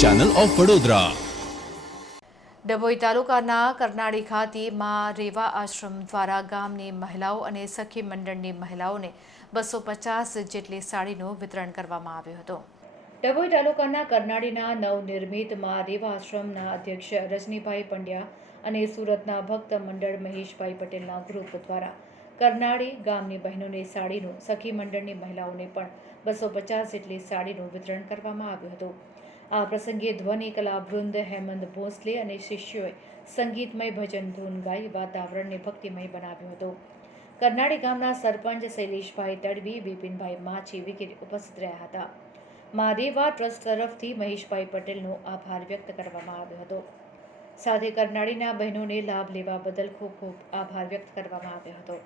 Channel of Vadodara. Dabhoi તાલુકાના કરનાળી ખાતે માં રેવા આશ્રમ દ્વારા ગામની મહિલાઓ અને સખી મંડળની મહિલાઓને 250 જેટલી સાડીનું વિતરણ કરવામાં આવ્યું હતું। ડભોઈ તાલુકાના કરનાળીના નવનિર્મિત માં રેવા આશ્રમના અધ્યક્ષ રજનીભાઈ પંડ્યા અને સુરતના ભક્ત મંડળ મહેશભાઈ પટેલના ગ્રુપ દ્વારા કરનાળી ગામની બહેનોને સાડીનું, સખી મંડળની મહિલાઓને પણ 250 જેટલી સાડીનું વિતરણ કરવામાં આવ્યું હતું। આ પ્રસંગે ધ્વનિ કલાવૃંદ હેમંત ભોસલે અને શિષ્યોએ સંગીતમય ભજન ધૂન ગાઈ વાતાવરણને ભક્તિમય બનાવ્યું હતું। કરનાળી ગામના સરપંચ શૈલેષભાઈ તડવી, વિપિનભાઈ માછી વગેરે ઉપસ્થિત રહ્યા હતા। માં રેવા ટ્રસ્ટ તરફથી મહેશભાઈ પટેલનો આભાર વ્યક્ત કરવામાં આવ્યો હતો। સાથે કરનાળીના બહેનોને લાભ લેવા બદલ ખૂબ ખૂબ આભાર વ્યક્ત કરવામાં આવ્યો હતો।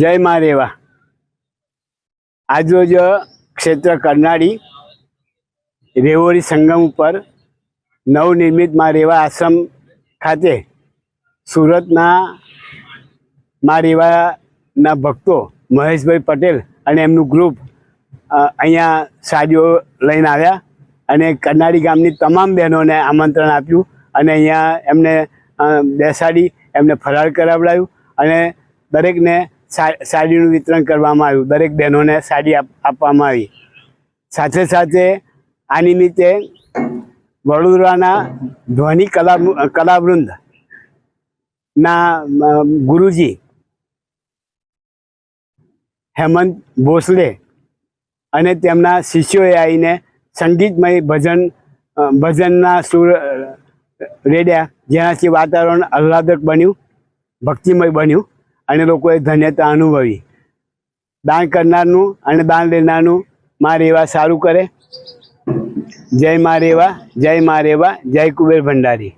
जय मां रेवा। आज रोज क्षेत्र करनाड़ी रेवोरी संगम पर नवनिर्मित मां रेवा आश्रम खाते सूरतना मां रेवाना भक्तो महेशभाई पटेल अने एमनु ग्रुप अहींया साड़ीओ लईने आव्या अने करनाड़ी गामनी तमाम बहनोने आमंत्रण आप्युं अने अहींया एमने बेसाडी एमने फरार करावडाव्युं अने दरेकने साड़ीનું વિતરણ કરવામાં આવ્યું। દરેક બહેનોને સાડી આપવામાં આવી। સાથે સાથે આ નિમિત્તે વડોદરાના ધ્વનિ કલાવૃંદના ગુરુજી હેમંત ભોસલે અને તેમના શિષ્યોએ આવીને સંગીતમય ભજનના સુર રેડ્યા, જેનાથી વાતાવરણ આહ્લાદક બન્યું, ભક્તિમય બન્યું અને લોકોએ ધન્યતા અનુભવી। દાન કરનારનું અને દાન લેનારનું માં રેવા સારું કરે। જય માં રેવા, જય માં રેવા, જય કુબેર ભંડારી।